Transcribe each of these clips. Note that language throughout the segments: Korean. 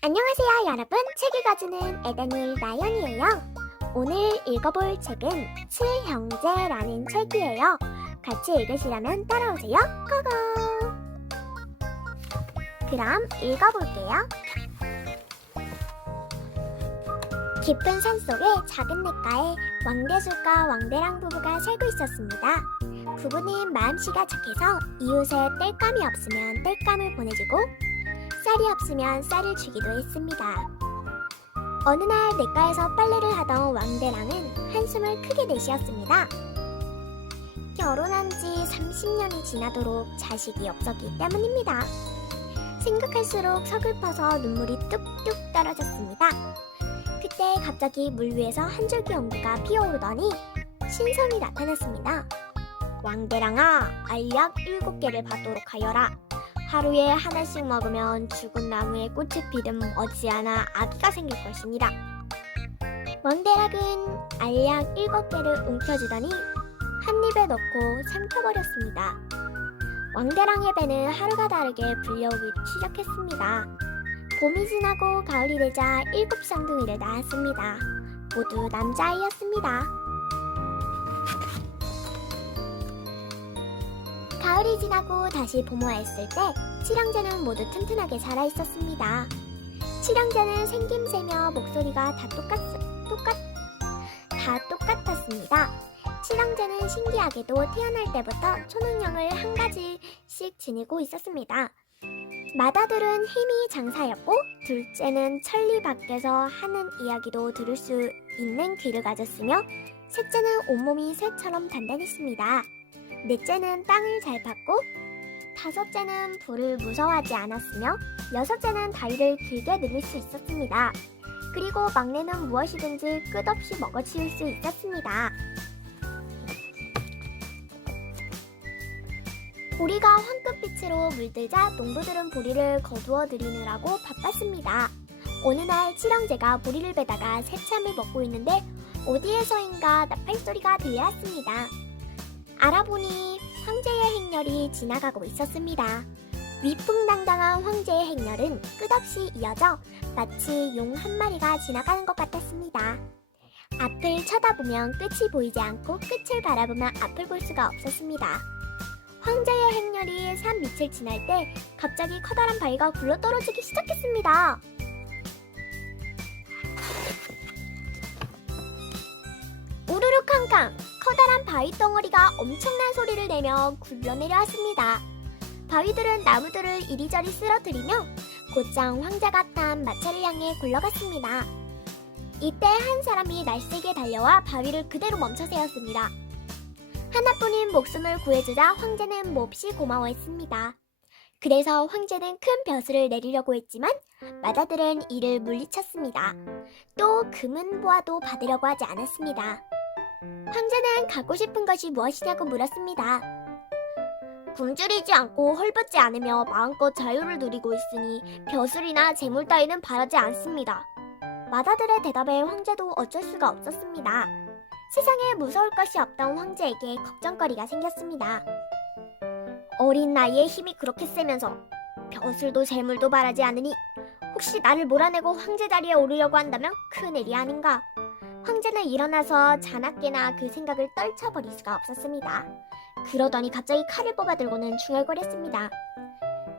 안녕하세요 여러분, 책 읽어주는 에덴일 나연이에요. 오늘 읽어볼 책은 칠형제라는 책이에요. 같이 읽으시려면 따라오세요. 고고! 그럼 읽어볼게요. 깊은 산속의 작은 냇가에 왕대술과 왕대랑 부부가 살고 있었습니다. 부부는 마음씨가 착해서 이웃에 땔감이 없으면 땔감을 보내주고 쌀이 없으면 쌀을 주기도 했습니다. 어느 날 냇가에서 빨래를 하던 왕대랑은 한숨을 크게 내쉬었습니다. 결혼한 지 30년이 지나도록 자식이 없었기 때문입니다. 생각할수록 서글퍼서 눈물이 뚝뚝 떨어졌습니다. 그때 갑자기 물 위에서 한 줄기 온기가 피어오르더니 신선이 나타났습니다. 왕대랑아, 알약 7개를 받도록 하여라. 하루에 하나씩 먹으면 죽은 나무에 꽃이 피든 머지않아 아기가 생길 것이니라. 왕대랑은 알약 7개를 움켜쥐더니 한 입에 넣고 삼켜버렸습니다. 왕대랑의 배는 하루가 다르게 불려오기 시작했습니다. 봄이 지나고 가을이 되자 7쌍둥이를 낳았습니다. 모두 남자아이였습니다. 가을이 지나고 다시 봄화했을 때 칠형제는 모두 튼튼하게 자라 있었습니다. 칠형제는 생김새며 목소리가 다 똑같았습니다. 칠형제는 신기하게도 태어날 때부터 초능력을 한 가지씩 지니고 있었습니다. 맏아들은 힘이 장사였고 둘째는 천리 밖에서 하는 이야기도 들을 수 있는 귀를 가졌으며 셋째는 온몸이 쇠처럼 단단했습니다. 넷째는 땅을 잘 팠고 다섯째는 불을 무서워하지 않았으며 여섯째는 다리를 길게 늘릴 수 있었습니다. 그리고 막내는 무엇이든지 끝없이 먹어치울 수 있었습니다. 보리가 황금빛으로 물들자 농부들은 보리를 거두어 들이느라고 바빴습니다. 어느 날 칠형제가 보리를 베다가 새참을 먹고 있는데 어디에서인가 나팔소리가 들려왔습니다. 알아보니 황제의 행렬이 지나가고 있었습니다. 위풍당당한 황제의 행렬은 끝없이 이어져 마치 용 한 마리가 지나가는 것 같았습니다. 앞을 쳐다보면 끝이 보이지 않고 끝을 바라보면 앞을 볼 수가 없었습니다. 황제의 행렬이 산 밑을 지날 때 갑자기 커다란 바위가 굴러떨어지기 시작했습니다. 우르르 캉캉! 커다란 바위 덩어리가 엄청난 소리를 내며 굴러내려왔습니다. 바위들은 나무들을 이리저리 쓰러뜨리며 곧장 황제가 탄 마차를 향해 굴러갔습니다. 이때 한 사람이 날쌔게 달려와 바위를 그대로 멈춰 세웠습니다. 하나뿐인 목숨을 구해주자 황제는 몹시 고마워했습니다. 그래서 황제는 큰 벼슬을 내리려고 했지만 맏아들은 이를 물리쳤습니다. 또 금은 보화도 받으려고 하지 않았습니다. 황제는 갖고 싶은 것이 무엇이냐고 물었습니다. 굶주리지 않고 헐벗지 않으며 마음껏 자유를 누리고 있으니 벼슬이나 재물 따위는 바라지 않습니다. 맏아들의 대답에 황제도 어쩔 수가 없었습니다. 세상에 무서울 것이 없던 황제에게 걱정거리가 생겼습니다. 어린 나이에 힘이 그렇게 세면서 벼슬도 재물도 바라지 않으니 혹시 나를 몰아내고 황제 자리에 오르려고 한다면 큰일이 아닌가. 황제는 일어나서 자나깨나 그 생각을 떨쳐버릴 수가 없었습니다. 그러더니 갑자기 칼을 뽑아들고는 중얼거렸습니다.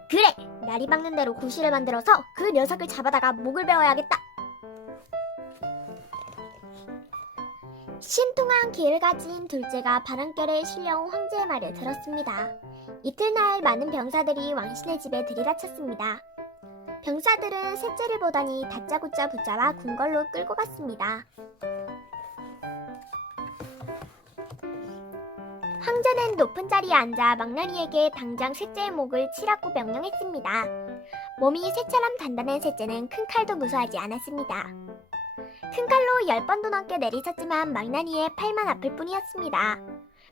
그래! 날이 박는 대로 구실을 만들어서 그 녀석을 잡아다가 목을 베어야겠다. 신통한 기를 가진 둘째가 바람결에 실려온 황제의 말을 들었습니다. 이튿날 많은 병사들이 왕신의 집에 들이닥쳤습니다. 병사들은 셋째를 보더니 다짜고짜 붙잡아 궁궐로 끌고 갔습니다. 황제는 높은 자리에 앉아 망나니에게 당장 셋째의 목을 치라고 명령했습니다. 몸이 새처럼 단단한 셋째는 큰 칼도 무서워하지 않았습니다. 큰 칼로 10번도 넘게 내리쳤지만 망나니의 팔만 아플 뿐이었습니다.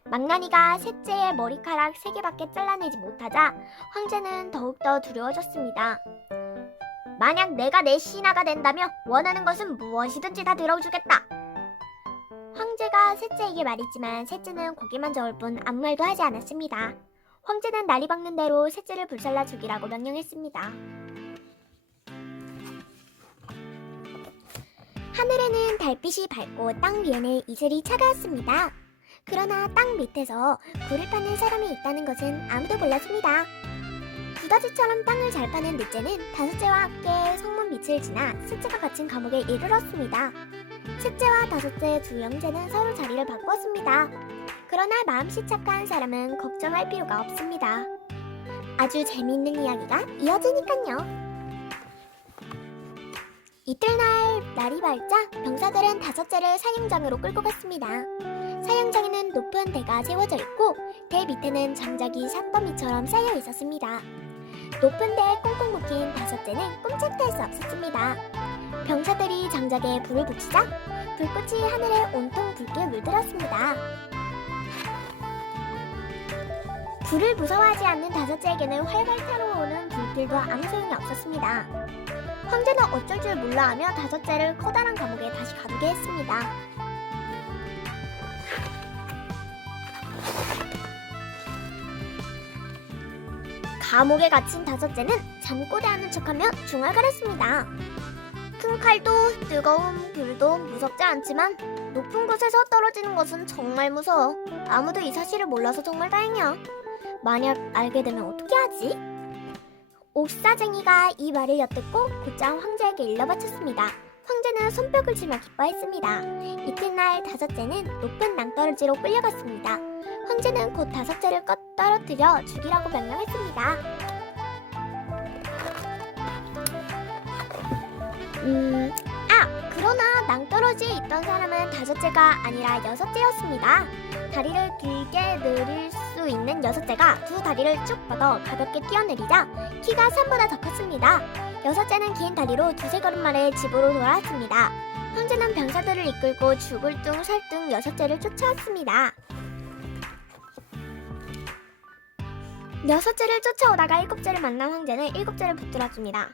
망나니가 셋째의 머리카락 3개밖에 잘라내지 못하자 황제는 더욱더 두려워졌습니다. 만약 내가 내 신하가 된다면 원하는 것은 무엇이든지 다 들어주겠다. 황제가 셋째에게 말했지만 셋째는 고개만 저을 뿐 아무 말도 하지 않았습니다. 황제는 날이 박는 대로 셋째를 불살라 죽이라고 명령했습니다. 하늘에는 달빛이 밝고 땅 위에는 이슬이 차가웠습니다. 그러나 땅 밑에서 굴을 파는 사람이 있다는 것은 아무도 몰랐습니다. 두더지처럼 땅을 잘 파는 넷째는 다섯째와 함께 성문 밑을 지나 셋째가 갇힌 감옥에 이르렀습니다. 셋째와 다섯째 두 형제는 서로 자리를 바꾸었습니다. 그러나 마음씨 착한 사람은 걱정할 필요가 없습니다. 아주 재미있는 이야기가 이어지니깐요. 이튿날 날이 밝자 병사들은 다섯째를 사형장으로 끌고 갔습니다. 사형장에는 높은 대가 세워져 있고 대 밑에는 장작이 산더미처럼 쌓여 있었습니다. 높은 데에 꽁꽁 묶인 다섯째는 꼼짝도 할 수 없었습니다. 병사들이 장작에 불을 붙이자 불꽃이 하늘에 온통 붉게 물들었습니다. 불을 무서워하지 않는 다섯째에게는 활활 타오르는 불길도 아무 소용이 없었습니다. 황제는 어쩔 줄 몰라하며 다섯째를 커다란 감옥에 다시 가두게 했습니다. 감옥에 갇힌 다섯째는 잠꼬대하는 척하며 중얼거렸습니다. 큰 칼도 뜨거운 불도 무섭지 않지만 높은 곳에서 떨어지는 것은 정말 무서워. 아무도 이 사실을 몰라서 정말 다행이야. 만약 알게 되면 어떻게 하지? 옥사쟁이가 이 말을 엿듣고 곧장 황제에게 일러바쳤습니다. 황제는 손뼉을 치며 기뻐했습니다. 이튿날 다섯째는 높은 낭떠러지로 끌려갔습니다. 황제는 곧 다섯째를 떨어뜨려 죽이라고 명령했습니다. 그러나 낭떠러지에 있던 사람은 다섯째가 아니라 여섯째였습니다. 다리를 길게 늘릴 수 있는 여섯째가 두 다리를 쭉 뻗어 가볍게 뛰어내리자 키가 3보다 더 컸습니다. 여섯째는 긴 다리로 두세 걸음 만에 집으로 돌아왔습니다. 황제는 병사들을 이끌고 죽을 둥 살 둥 여섯째를 쫓아왔습니다. 여섯째를 쫓아오다가 일곱째를 만난 황제는 일곱째를 붙들어줍니다.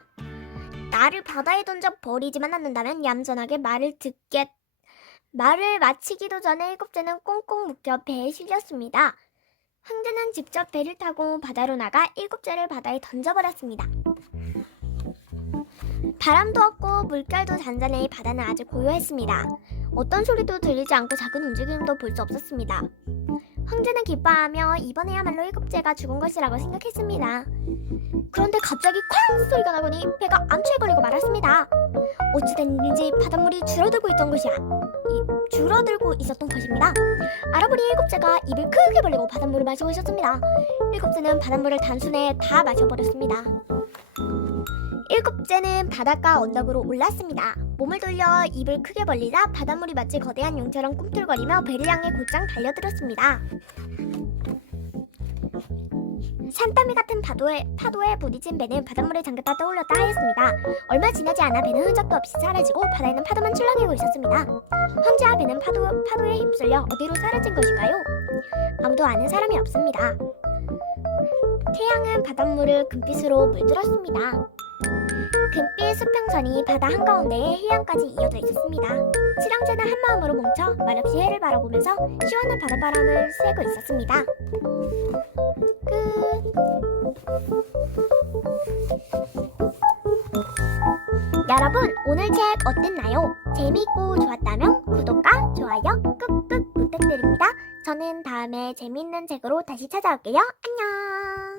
나를 바다에 던져 버리지만 않는다면 얌전하게 말을 마치기도 전에 일곱째는 꽁꽁 묶여 배에 실렸습니다. 황제는 직접 배를 타고 바다로 나가 일곱째를 바다에 던져버렸습니다. 바람도 없고 물결도 잔잔해 바다는 아주 고요했습니다. 어떤 소리도 들리지 않고 작은 움직임도 볼 수 없었습니다. 황제는 기뻐하며 이번에야말로 일곱째가 죽은 것이라고 생각했습니다. 그런데 갑자기 쾅 소리가 나더니 배가 암초에 걸리고 말았습니다. 어찌된 일인지 바닷물이 줄어들고 있었던 것입니다. 알아보니 일곱째가 입을 크게 벌리고 바닷물을 마시고 있었습니다. 일곱째는 바닷물을 단숨에 다 마셔버렸습니다. 일곱째는 바닷가 언덕으로 올랐습니다. 몸을 돌려 입을 크게 벌리자 바닷물이 마치 거대한 용처럼 꿈틀거리며 배를 향해 곧장 달려들었습니다. 산더미 같은 파도에 부딪힌 배는 바닷물에 잠겼다 떠올렸다 하였습니다. 얼마 지나지 않아 배는 흔적도 없이 사라지고 바다에는 파도만 출렁이고 있었습니다. 황제와 배는 파도에 휩쓸려 어디로 사라진 것일까요? 아무도 아는 사람이 없습니다. 태양은 바닷물을 금빛으로 물들었습니다. 금빛 수평선이 바다 한가운데에 해안까지 이어져 있었습니다. 칠형제는 한마음으로 뭉쳐 말없이 해를 바라보면서 시원한 바닷바람을 쐬고 있었습니다. 여러분, 오늘 책 어땠나요? 재미있고 좋았다면 구독과 좋아요 꾹꾹 부탁드립니다. 저는 다음에 재미있는 책으로 다시 찾아올게요. 안녕.